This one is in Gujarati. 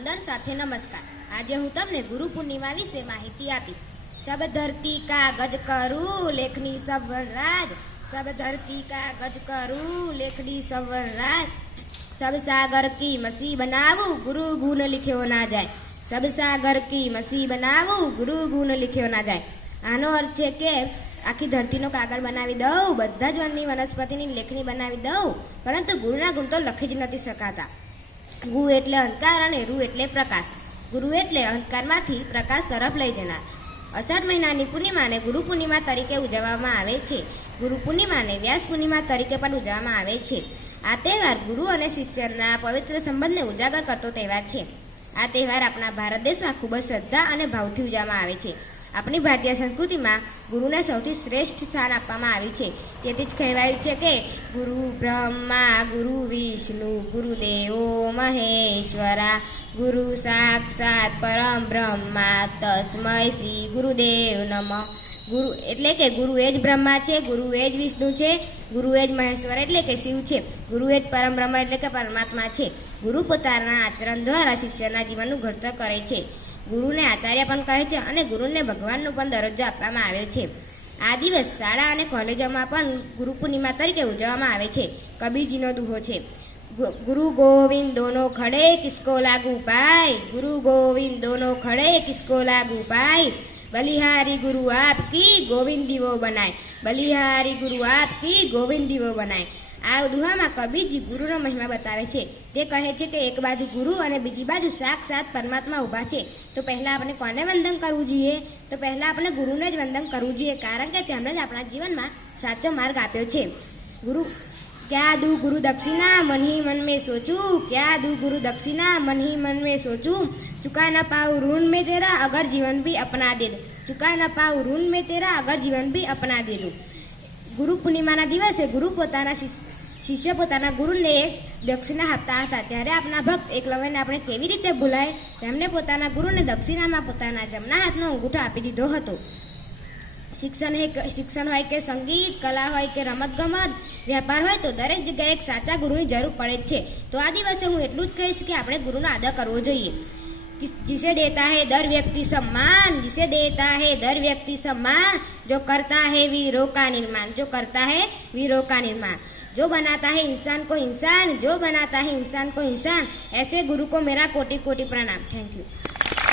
પંદર સાથે નમસ્કાર. આજે હું તમને ગુરુ પૂર્ણિમા વિશે માહિતી આપીશ. સબ ધરતી કાગજ કરું, લેખની સવરાજ સબ ધરતી કાગજ કરું, લેખની સવરાજ સબ સાગર કી મસી બનાવું, ગુરુ ગુણ લિખ્યો ના જાય. સબ સાગર કી મસી બનાવું, ગુરુ ગુણ લિખ્યો ના જાય. આનો અર્થ છે કે આખી ધરતીનો કાગળ બનાવી દઉં, બધા જ વનની વનસ્પતિની લેખની બનાવી દઉં, પરંતુ ગુરુના ગુણ તો લખી જ નથી શકાતા. ગુ એટલે અંધકાર અને રૂ એટલે પ્રકાશ. ગુરુ એટલે અંધકારમાંથી પ્રકાશ તરફ લઈ જનાર. અષાઢ મહિનાની પૂર્ણિમાને ગુરુ પૂર્ણિમા તરીકે ઉજવવામાં આવે છે. ગુરુ પૂર્ણિમાને વ્યાસ પૂર્ણિમા તરીકે પણ ઉજવવામાં આવે છે. આ તહેવાર ગુરુ અને શિષ્યના પવિત્ર સંબંધને ઉજાગર કરતો તહેવાર છે. આ તહેવાર આપણા ભારત દેશમાં ખૂબ જ શ્રદ્ધા અને ભાવથી ઉજવવામાં આવે છે. આપણી ભારતીય સંસ્કૃતિમાં ગુરુને સૌથી શ્રેષ્ઠ સ્થાન આપવામાં આવ્યું છે. તેથી જ કહેવાયું છે કે ગુરુ બ્રહ્મા, ગુરુ વિષ્ણુ, ગુરુદેવો, મહેશ્વરા, ગુરુ સાક્ષાત પરમ બ્રહ્મા, તસ્મય શ્રી ગુરુદેવ નમઃ. ગુરુ એટલે કે ગુરુ એ જ બ્રહ્મા છે, ગુરુ એ જ વિષ્ણુ છે, ગુરુ એ જ મહેશ્વર એટલે કે શિવ છે. ગુરુ એ જ પરમ બ્રહ્મ એટલે કે પરમાત્મા છે. ગુરુ પોતાના આચરણ દ્વારા શિષ્યના જીવનનું ઘડતર કરે છે. ગુરુને આચાર્ય પણ કહે છે અને ગુરુને ભગવાનનો પણ દરજ્જો આપવામાં આવ્યો છે. આ દિવસ શાળા અને કોલેજોમાં પણ ગુરુ પૂર્ણિમા તરીકે ઉજવવામાં આવે છે. કબીરજીનો દુહો છે. ગુરુ ગોવિંદ દોનો ખડે કિસકો લાગુ પાય. ગુરુ ગોવિંદ દોનો ખડે કિસકો લાગુ પાય. બલિહારી ગુરુ આપકી ગોવિંદ દીવો બનાય. બલિહારી ગુરુ આપકી ગોવિંદ દીવો બનાય. આ દુહામાં કબીરજી ગુરુનો મહિમા બતાવે છે. તે કહે છે કે એક બાજુ ગુરુ અને બીજી બાજુ સાક્ષાત પરમાત્મા ઊભા છે. તો પહેલાં આપણે કોને વંદન કરવું જોઈએ? તો પહેલાં આપણે ગુરુને જ વંદન કરવું જોઈએ, કારણ કે તેમણે જ આપણા જીવનમાં સાચો માર્ગ આપ્યો છે. ગુરુ, ક્યાં દુ ગુરુ દક્ષિણા? મનહી મન મેં સોચું. ક્યાં દુ ગુરુ દક્ષિણા? મનહી મન મેં સોચું. ચુકા ન પાઉ ઋણ મેં તેરા? અગર જીવન ભી અપના દે ચુકા ન પાઉ ઋણ મેં તેરા? અગર જીવન ભી અપના દેદું ગુરુ પૂર્ણિમાના દિવસે ગુરુ પોતાના શિષ્ય પોતાના ગુરુને દક્ષિણા આપતા હતા. ત્યારે આપના ભક્ત એકલવ્યને આપણે કેવી રીતે ભૂલાય? તેમણે પોતાના ગુરુને દક્ષિણામાં પોતાના જમણા હાથનો અંગૂઠો આપી દીધો હતો. શિક્ષણ શિક્ષણ હોય કે સંગીત, કલા હોય કે રમતગમત વેપાર હોય તો દરેક જગ્યાએ એક સાચા ગુરુની જરૂર પડે જ છે. તો આ દિવસે હું એટલું જ કહીશ કે આપણે ગુરુનો આદર કરવો જોઈએ. जिसे देता है दर व्यक्ति सम्मान जिसे देता है दर व्यक्ति सम्मान जो करता है वीरों का निर्माण जो करता है वीरों का निर्माण जो बनाता है इंसान को इंसान जो बनाता है इंसान को इंसान ऐसे गुरु को मेरा कोटि कोटि प्रणाम थैंक यू